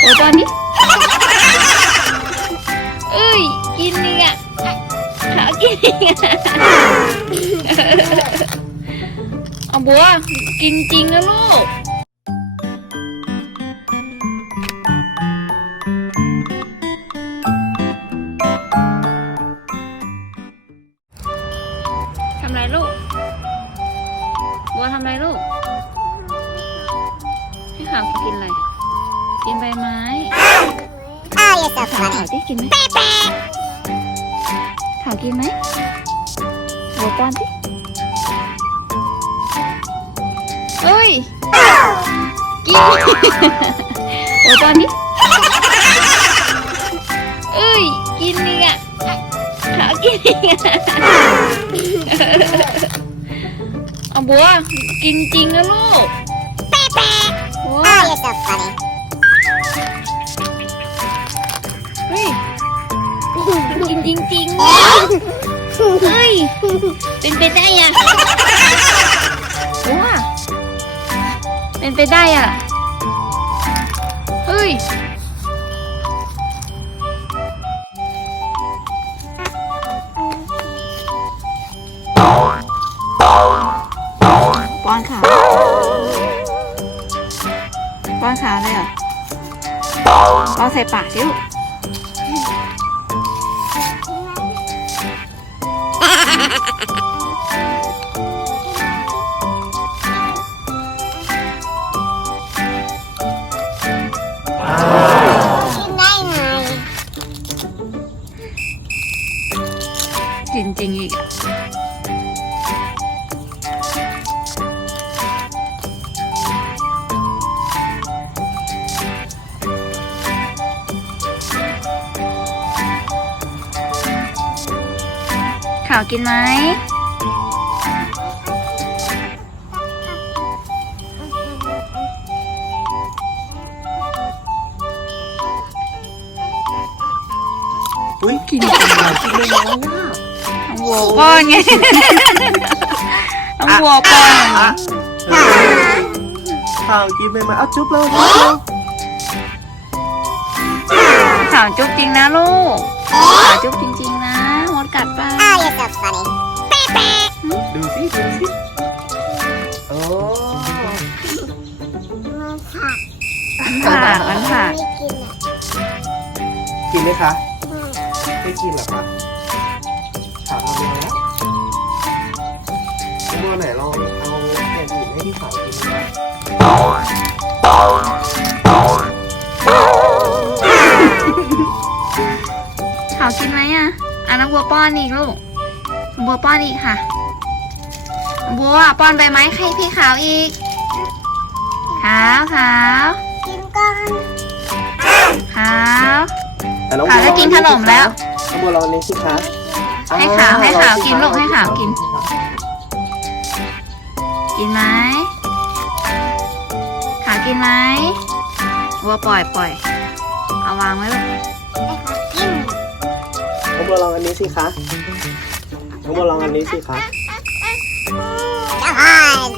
โอ้ตอนนี้เอ้ย กินนี่อะขากินนี่อะเอาบัว กินจริงนะลูกทำไรลูก บัวทำไรลูก ให้ขาวกินอะไร กินใบไม้ Oh, you're so ขาว funny. ขาวที่กินไหมขาวกินไหมบัวป้อนสิเอ้ย กินบัวป้อนดิเอ้ย กินนี่อะขาวกินนี่อะเอาบัว กินจริงนะลูก เฮ้ยเป็นไปได้อะว้าเป็นไปได้อะเฮ้ย ป้อนขาป้อนขาเลยเหรอป้อนใส่ปากสิลูก จริงๆอีกาวกินไหมอุ้ยกินกินมากินไม่น้อยอะน้องวัวป้อนไงน้องวัวป้อนอะเออข้าวกินไม่มาเอาจุ๊บเลยจุ๊บเลยข่าวจุ๊บจริงนะลูกข่าวจุ๊บจริงๆ นะมดกัดป้า Oh, you're so funny. ดูสิดูสิโอ้มันผักผ่ามันผ่าไม่กินอะกินไหมคะอืมไม่กินเหรอคะถามเอาแล้วเอาไหนลองเอาอย่างอื่นให้พี่สาวกินไหมข่าวกินไหมอะ อะน้องบัวป้อนอีกลูกบัวป้อนอีกค่ะ บัวป้อนใบไม้ให้พี่ขาวอีก ขาวขาวกินก่อนขาวอะน้องขาวจะกินขนมแล้ว น้องบัวลองอันนี้สิคะให้ขาวให้ขาวลองสิกินลูกคะให้ขาวกิน กินไหมขาวกินไหมบัวปล่อยปล่อยเอาวางไว้ลูกให้เขากิ นน้องบัวลองอันนี้สิคะน้องบัวลองอันนี้สิคะจะผ่าน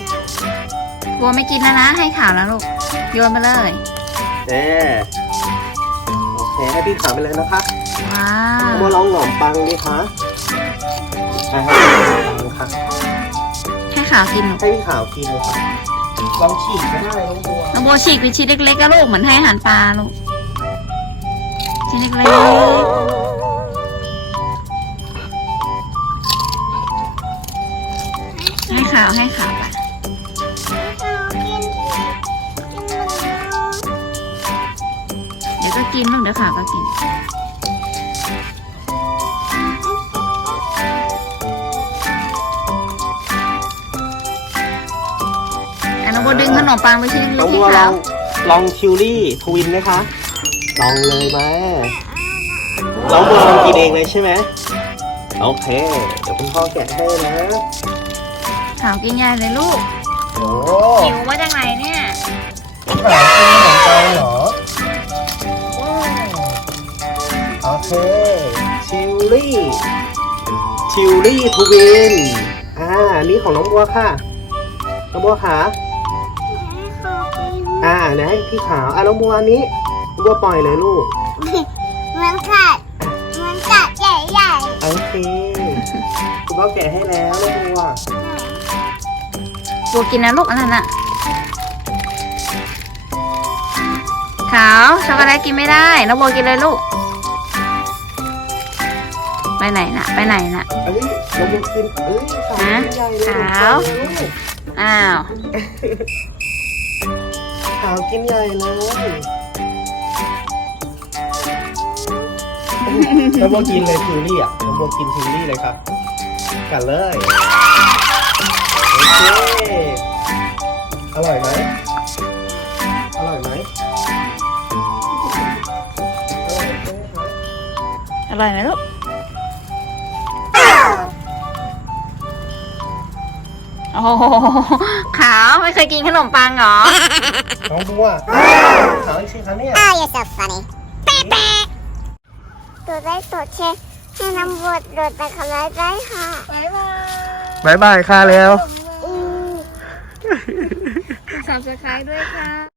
บัวไม่กินแล้วนะ ให้ขาวแล้วลูก โยนไปเลยเน่โอเคให้พี่ขาวไปเลยนะคะว้าน้องวบัวลองหนอมปังดิคะให้ให้พี่ขาวปังค่ะให้ขาวกินลูกให้พี่ขาวกินเลยค่ะลองฉีกก็ได้น้องบัวน้องบัวฉีกเป็นชิ้นเล็กๆก็ลูกเหมือนให้อาหารปลาลูกชิ้นเล็กๆ ให้ขาวให้ขาวไปเขากินกินมันาะเดี๋ยวก็กินลูกเดี๋ยวขาวก็กินอะน้องบัวดึงขนมปังไปชิ้นเล็อกๆที่ขาวลองคิวรี่ทวินไหมคะ ลองเลยไหมน้องบัวลองกินเองเลยใช่ไหมโอเค เดี๋ยวคุณพ่อแกะให้นะ ขาวกินใหญ่เลยลูกโอ้หิวมาจากไหนเนี่ย ขาวกินขนมปังเหรอโอเคชิลลี่ชิลลี่ทวินอ่าอันนี้ของน้องบัวค่ะ น้องบัวค่ะให้เขากินอ่าเดี๋ยวให้พี่ขาวอ่าน้องบัวอันนี้น้องบัวปล่อยเลยลูก มันกัดมันกัดใหญ่ใหญ่โอเคคุณพ่อแกะให้แล้วน้องบัว บัวกินนะลูกอันนั้นน่ะขาวช็อกโกแลตกินไม่ได้น้องบัวกินเลยลูก ไปไหนน่ะไปไหนน่ะเอ้ยน้องบัวกินเอ้ยขาวฮะกินใหญ่เลยขาวลูกอ้าวขาวกินใหญ่เลยน้องบัวกินเลยทิวลี่อะน้องบัวกินทิวลี่เลยครับ กันเลย ร่อยไหมครับอร่อยไหมลูกโอ้โหขาวไม่เคยกินขนมปังเหรอ น้องบัวขาวจริงครับเนี่ยอ้าว you're so funny ตัวได้ตัวเชฟให้น้ำบดโดดไปขลายได้ค่ะบายบายค่ะแล้ว อืม subscribe ด้วยค่ะ